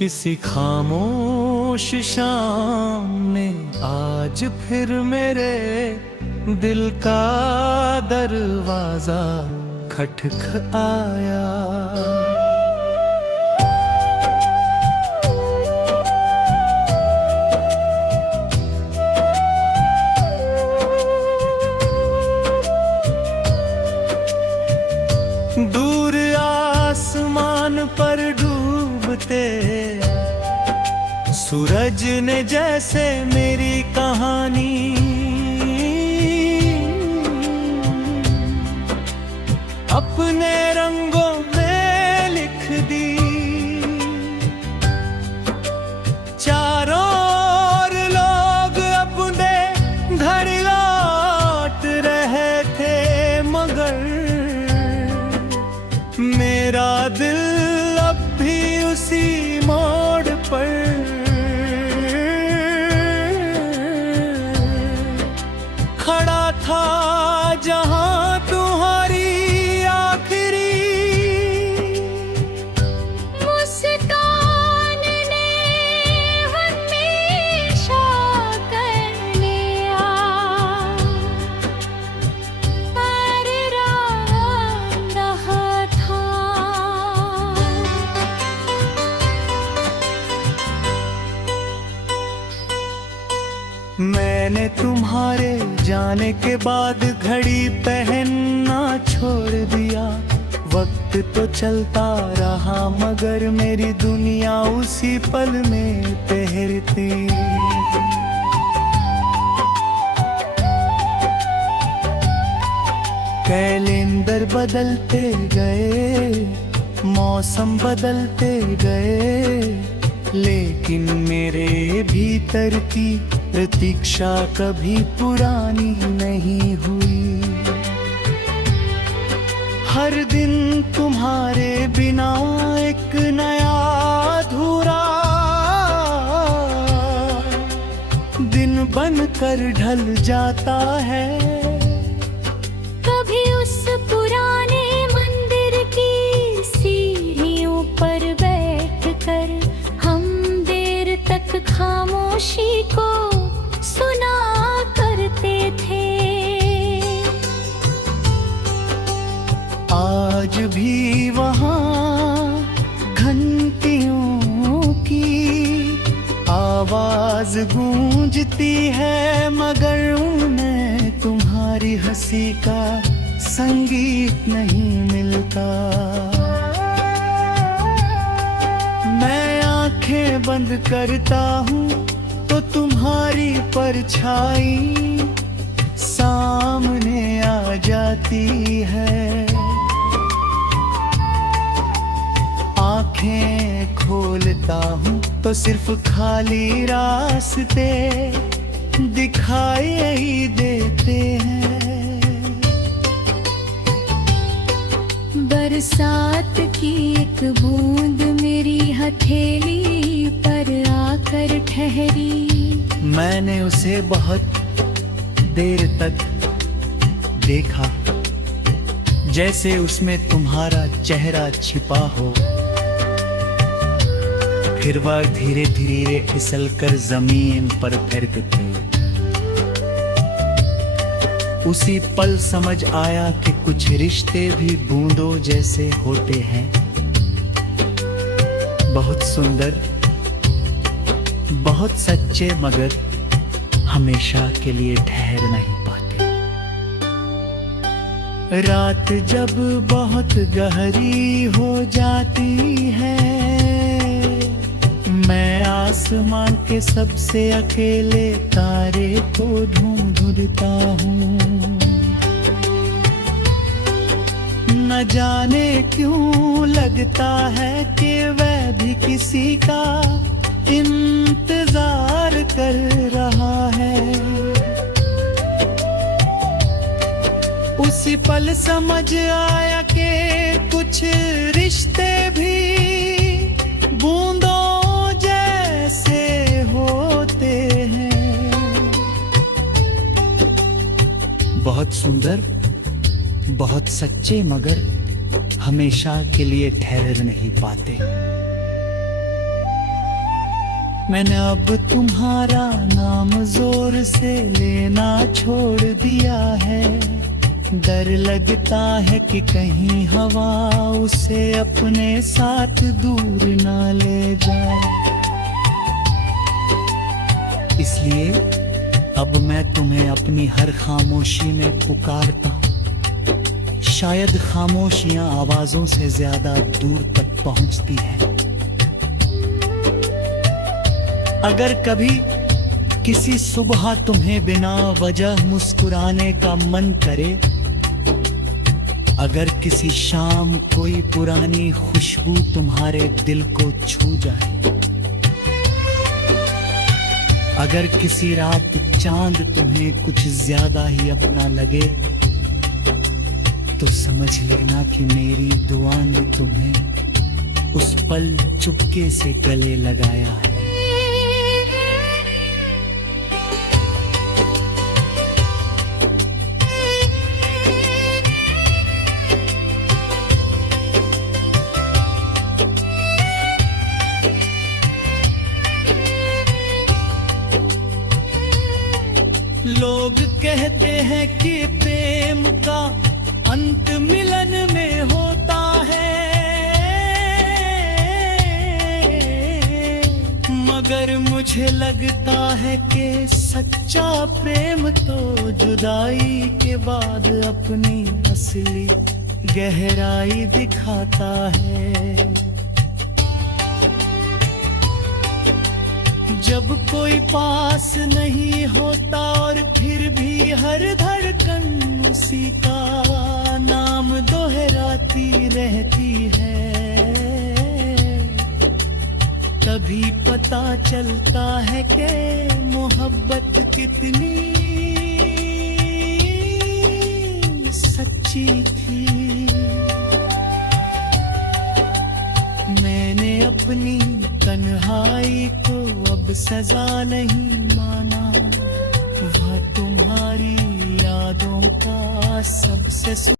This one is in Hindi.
किसी खामोश शाम ने आज फिर मेरे दिल का दरवाजा खटखटाया। दूर आसमान पर डूबते सूरज ने जैसे मेरी कहानी अपने रंगों में लिख दी। चारों ओर लोग अपने घर लौट रहे थे, मगर मेरा दिल अब भी उसी मोड़ पर खड़ा था, जहां तुम्हारी आखिरी मुस्कान ने हमेशा कर लिया पर रहा था। मैंने तुम्हारे जाने के बाद घड़ी पहनना छोड़ दिया। वक्त तो चलता रहा मगर मेरी दुनिया उसी पल में तैरती। कैलेंडर बदलते गए, मौसम बदलते गए, लेकिन मेरे भीतर की प्रतीक्षा कभी पुरानी नहीं हुई। हर दिन तुम्हारे बिना एक नया अधूरा दिन बनकर ढल जाता है। कभी उस पुराने मंदिर की सीढ़ियों पर बैठकर हम देर तक खामोशी को सुना करते थे। आज भी वहाँ घंटियों की आवाज गूंजती है, मगर उन्हें तुम्हारी हंसी का संगीत नहीं मिलता। मैं आंखें बंद करता हूँ तो तुम्हारी परछाई सामने आ जाती है। आंखें खोलता हूँ तो सिर्फ खाली रास्ते दिखाई देते हैं। बरसात की एक बूंद मेरी हथेली पर आकर ठहरी। मैंने उसे बहुत देर तक देखा, जैसे उसमें तुम्हारा चेहरा छिपा हो। फिर वह धीरे धीरे फिसलकर जमीन पर फिर गई। उसी पल समझ आया कि कुछ रिश्ते भी बूंदों जैसे होते हैं, बहुत सुंदर, बहुत सच्चे, मगर हमेशा के लिए ठहर नहीं पाते। रात जब बहुत गहरी हो जाती है, मैं आसमान के सबसे अकेले तारे को ढूंढता हूँ। न जाने क्यों लगता है कि वह भी किसी का इंतजार कर रहा है। उसी पल समझ आया कि कुछ रिश्ते भी बूंदों जैसे होते हैं, बहुत सुंदर, बहुत सच्चे, मगर हमेशा के लिए ठहर नहीं पाते। मैंने अब तुम्हारा नाम जोर से लेना छोड़ दिया है। डर लगता है कि कहीं हवा उसे अपने साथ दूर ना ले जाए। इसलिए अब मैं तुम्हें अपनी हर खामोशी में पुकारता हूँ। शायद खामोशियां आवाजों से ज्यादा दूर तक पहुंचती हैं। अगर कभी किसी सुबह तुम्हें बिना वजह मुस्कुराने का मन करे, अगर किसी शाम कोई पुरानी खुशबू तुम्हारे दिल को छू जाए, अगर किसी रात चांद तुम्हें कुछ ज्यादा ही अपना लगे, तो समझ लेना कि मेरी दुआ ने तुम्हें उस पल चुपके से गले लगाया है। लोग कहते हैं कि प्रेम का अंत मिलन में होता है, मगर मुझे लगता है कि सच्चा प्रेम तो जुदाई के बाद अपनी असली गहराई दिखाता है। जब कोई पास नहीं होता और फिर भी हर धड़कन उसी का नाम दोहराती रहती है, तभी पता चलता है कि मोहब्बत कितनी सच्ची थी। मैंने अपनी तन्हाई को अब सजा नहीं माना, वह तुम्हारी यादों का सबसे